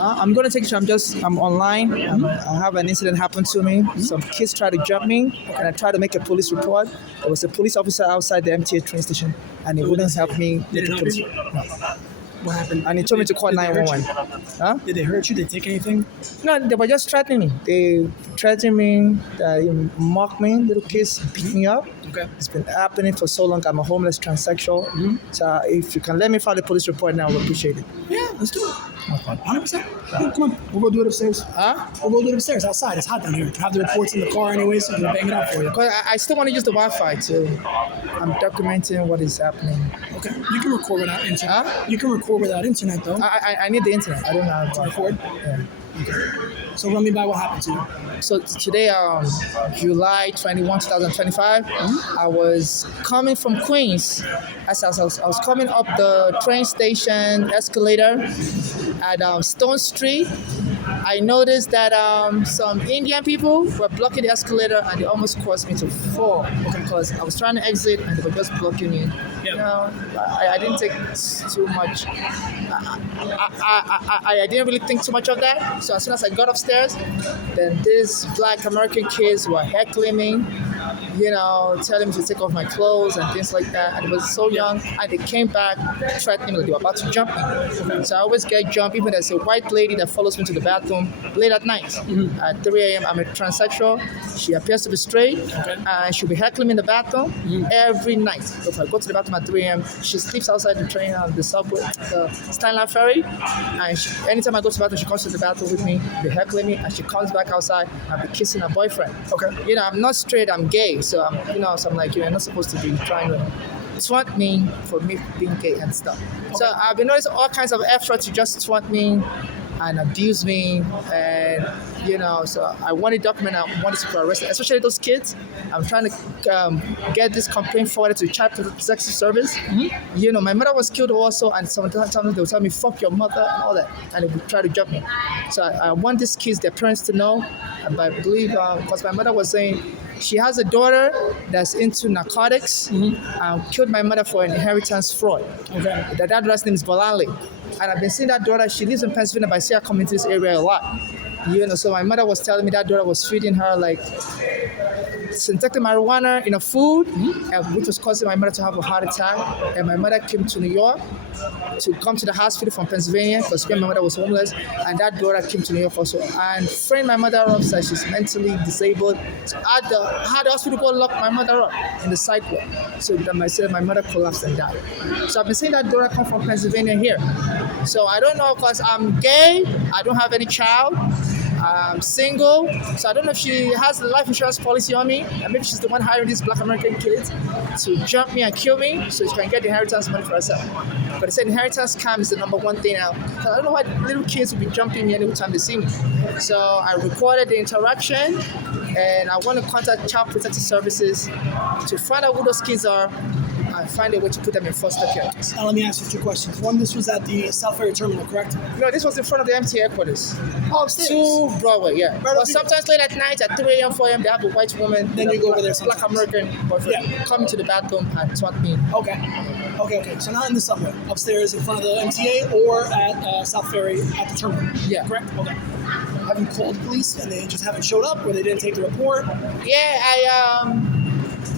I'm gonna take. I'm online. I have an incident happen to me. Some kids tried to jump me, and I tried to make a police report. There was a police officer outside the MTA train station, and he wouldn't help me Did make it a help police you? report. No. What happened? And he told me to call Did they hurt 911. you? Huh? Did they hurt you? Did they take anything? No, they were just threatening me. They threatened me, mock me. Little kids beat me up. Okay. It's been happening for so long. I'm a homeless transsexual. So if you can let me file a police report now, I would appreciate it. Yeah, let's do it. 100%. Come on, we'll go do it upstairs. Huh? We'll go do it upstairs outside. It's hot down here. Have the reports in the car anyway, so we'll bang it up for you. Because I still want to use the Wi-Fi too. I'm documenting what is happening. Okay. You can record without internet. Huh? You can record without internet though. I need the internet. I don't have To Wi-Fi. record? Yeah. So run me by what happened to you. So today, July 21, 2025, I was coming from Queens. As I was coming up the train station escalator at Stone Street. I noticed that some Indian people were blocking the escalator and they almost caused me to fall because I was trying to exit and they were just blocking me. Yeah. You know, I didn't take too much. I didn't really think too much of that. So as soon as I got upstairs, then these Black American kids were heckling me, you know, telling me to take off my clothes and things like that. And it was so young, and they came back threatening me like they were about to jump me. So I always get jumped. Even there's a white lady that follows me to the bathroom late at night. At 3 a.m., I'm a transsexual. She appears to be straight, and she'll be heckling me in the bathroom every night. So if I go to the bathroom at 3 a.m., she sleeps outside the train on the subway, the Steinland Ferry. And anytime I go to the bathroom, she comes to the bathroom with me, be heckling me, and she comes back outside and be kissing her boyfriend. Okay. You know, I'm not straight, I'm gay. So I'm like, you're not supposed to be trying to taunt me for me being gay and stuff. So I've been noticing all kinds of efforts to just taunt me and abuse me, and so I want to document. I want to arrest, especially those kids. I'm trying to get this complaint forwarded to Child Protective Service. You know, my mother was killed also, and sometimes they will tell me "fuck your mother" and all that, and they will try to jump me. So I want these kids, their parents, to know. And I believe because my mother was saying she has a daughter that's into narcotics, killed my mother for an inheritance fraud. Okay. That daughter's name is Bolali. And I've been seeing that daughter, she lives in Pennsylvania, but I see her coming to this area a lot. You know, so my mother was telling me that daughter was feeding her like synthetic marijuana in a food, which was causing my mother to have a heart attack. And my mother came to New York to come to the hospital from Pennsylvania because my mother was homeless, and that daughter came to New York also. And friend my mother up, said she's mentally disabled. So I had the hospital go lock my mother up in the sidewalk. So my mother collapsed and died. So I've been seeing that daughter come from Pennsylvania here. So I don't know because I'm gay, I don't have any child. I'm single, so I don't know if she has a life insurance policy on me, and maybe she's the one hiring these Black American kids to jump me and kill me so she can get the inheritance money for herself. But they said inheritance scam is the number one thing now. I don't know why little kids will be jumping me every time they see me. So I recorded the interaction, and I want to contact Child Protective Services to find out who those kids are and find a way to put them in foster care. Now let me ask you two questions. One, this was at the South Ferry Terminal, correct? No, this was in front of the MTA headquarters. Oh, upstairs. To Broadway, yeah. Right But up sometimes late at night at 3 a.m., 4 a.m., they have a white woman, Then you go over there Black sometimes. American boyfriend, come to the bathroom and taunt me. Okay. So not in the subway, upstairs in front of the MTA or at South Ferry at the terminal. Yeah. Correct? Okay. Have you called the police and they just haven't showed up, or they didn't take the report? Yeah,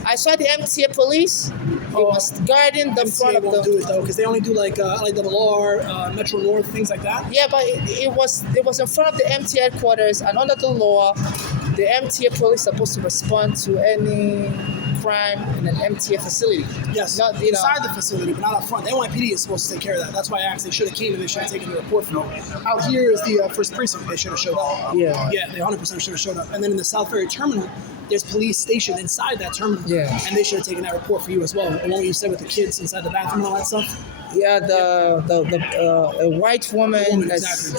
I saw the MTA police. It was guarding the front MTA of won't the. do it though, because they only do like LARR, Metro North, things like that. Yeah, but it was in front of the MTA headquarters, and under the law, the MTA police are supposed to respond to any crime in an MTA facility. Yes, Not, inside the facility, but not up front. The NYPD is supposed to take care of that. That's why I asked. They should have came and they should have taken the report from them. Out here is the first precinct. They should have showed up. Yeah. Yeah, they 100% should have showed up. And then in the South Ferry Terminal, there's police stationed inside that terminal. Yeah. And they should have taken that report for you as well. The one you said with the kids inside the bathroom and all that stuff. Yeah, a white woman that's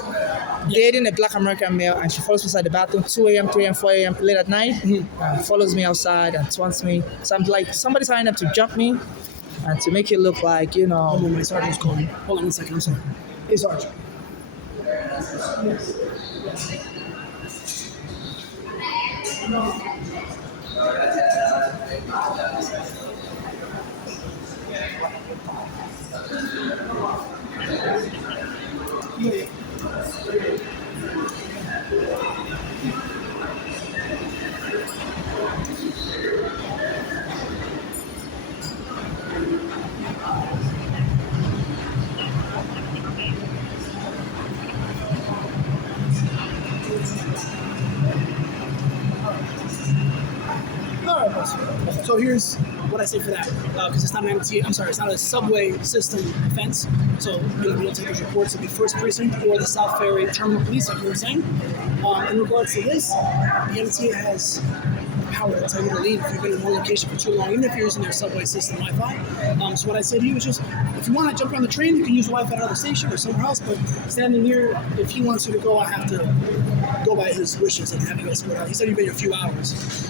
dating a Black American male, and she follows me inside the bathroom 2 a.m., 3 a.m., 4 a.m. late at night, follows me outside and taunts me. So I'm like, somebody's trying up to jump me and to make it look like, Hold on, my sergeant's calling. Hold on 1 second, I'm sorry. Hey, Sergeant. Yeah. So here's what I say for that, because it's not an MTA. I'm sorry, it's not a subway system offense. So we don't take those reports. It'll be First Precinct or the South Ferry Terminal Police, like you were saying. In regards to this, the MTA has power to tell you to leave if you've been in one location for too long, even if you're using their subway system Wi-Fi. So what I say to you is just, if you want to jump on the train, you can use Wi-Fi at another station or somewhere else, but standing here, if he wants you to go, I have to go by his wishes and have you escort out. He said you've been here a few hours.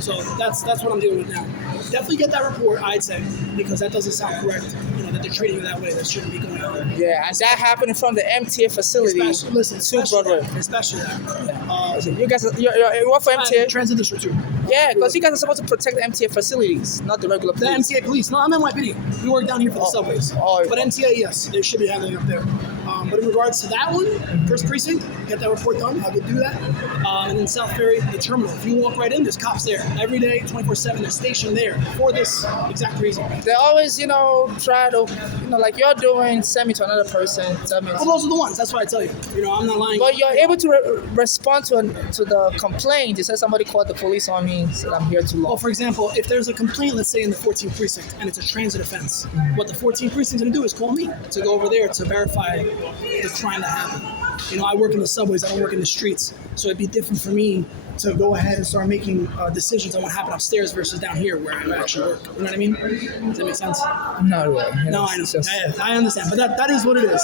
So that's what I'm dealing with now. Definitely get that report, I'd say, because that doesn't sound correct, that they're treating you that way. That shouldn't be going on. Yeah, and that happened from the MTA facility to Broadway. Especially that. So you guys, you work for MTA? Transit District 2. Yeah, because you guys are supposed to protect the MTA facilities, not the regular The police. MTA police. No, I'm NYPD. We work down here for the subways. But MTA, yes, they should be handling up there. But in regards to that one, First Precinct, get that report done. I would do that. And then South Ferry, the terminal. If you walk right in, there's cops there every day, 24/7. They're stationed there for this exact reason. They always, try to, like you're doing, send me to another person. Tell me. Well, those are the ones. That's why I tell you. I'm not lying. But you're able to respond to the complaint. You said somebody called the police on me, said I'm here too long. Well, for example, if there's a complaint, let's say in the 14th precinct, and it's a transit offense, what the 14th precinct is going to do is call me to go over there to verify the crime that happened. I work in the subways. I don't work in the streets, so it'd be different for me to go ahead and start making decisions on what happened upstairs versus down here where I actually work. You know what I mean? Does that make sense? No, really. No, I know. I understand, but that is what it is.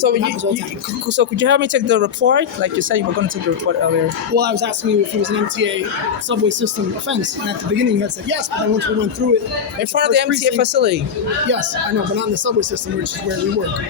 So could you help me take the report? Like you said, you were going to take the report earlier. Well, I was asking you if it was an MTA subway system offense, and at the beginning you had said yes, but then once we went through it, in front of the MTA facility. Yes, I know, but not in the subway system, which is where we work.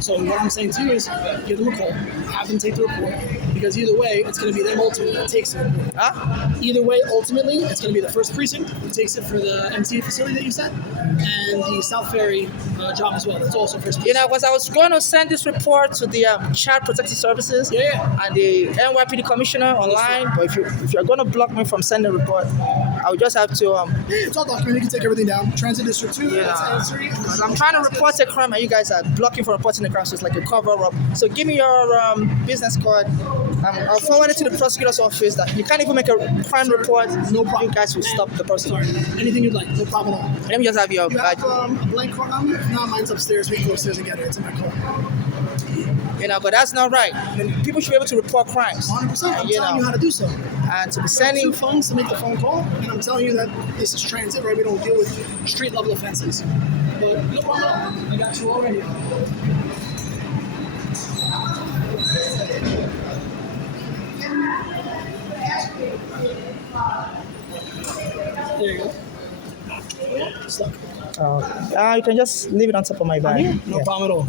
So what I'm saying to you is, give them a call, have them take the report, because either way, it's going to be them ultimately that takes the report. Huh? Either way, ultimately, it's going to be the First Precinct who takes it for the MTA facility that you said, and the South Ferry job as well. That's also First Precinct. Because I was going to send this report to the Child Protective Services and the NYPD Commissioner online, but if you're going to block me from sending a report, I would just have to... it's all documented. You can take everything down. Transit District 2, I'm trying to report a crime, and you guys are blocking from reporting the crime, so it's like a cover-up. So give me your business card. I'll forward it to the prosecutor's office. That you can't even make a crime report. No problem. You guys will stop the person. Sorry. Anything you'd like. No problem at all. Let me just have your You badge. have a blank card on you? If not, mine's upstairs. We can go upstairs and get it. It's in my car. But that's not right. People should be able to report crimes. 100%. I'm telling you how to do so. And to be Sending sending... phones to make the phone call, and I'm telling you that this is transit, right? We don't deal with street level offenses. But no problem. I got you already. There you go. Stuck. you can just leave it on top of my bag. No problem at all.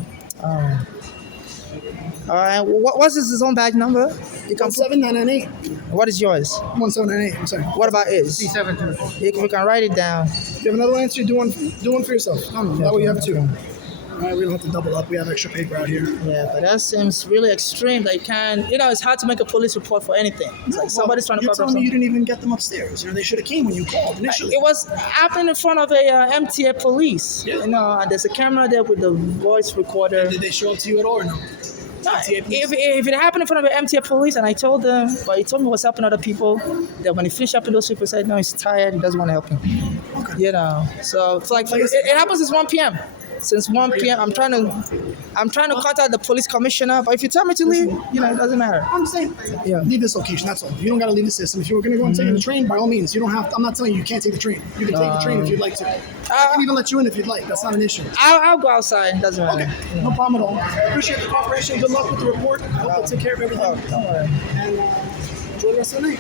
All right. What's his own badge number? You can. 17998. What is yours? 1798. I'm sorry. What about his? C72. You can write it down. You have another answer? Do one for yourself. That way you have two. All right, we don't have to double up. We have extra paper out here. Yeah, but that seems really extreme. They can, it's hard to make a police report for anything. It's like somebody's trying to You're cover up telling me you something. didn't even get them upstairs. They should have came when you called initially. It was happening in front of a MTA police. Yeah. And there's a camera there with the voice recorder. Did they show up to you at all or no? If it happened in front of an MTA police and I told them, but he told me what's helping other people, that when he finished helping those people, said, no, he's tired, he doesn't want to help him. Okay. So it's like it happens since 1 p.m. Since 1 p.m. I'm trying to contact the police commissioner, but if you tell me to leave, it doesn't matter. I'm saying, leave this location. That's all. You don't got to leave the system. If you were going to go and take the train, by all means, you don't have to. I'm not telling you can't take the train. You can take the train if you'd like to. I can even let you in if you'd like. That's not an issue. I'll go outside. It doesn't matter. Okay, no problem at all. Appreciate the cooperation. Good luck with the report. I hope we'll take care of everything. Don't worry. And enjoy the rest of the night.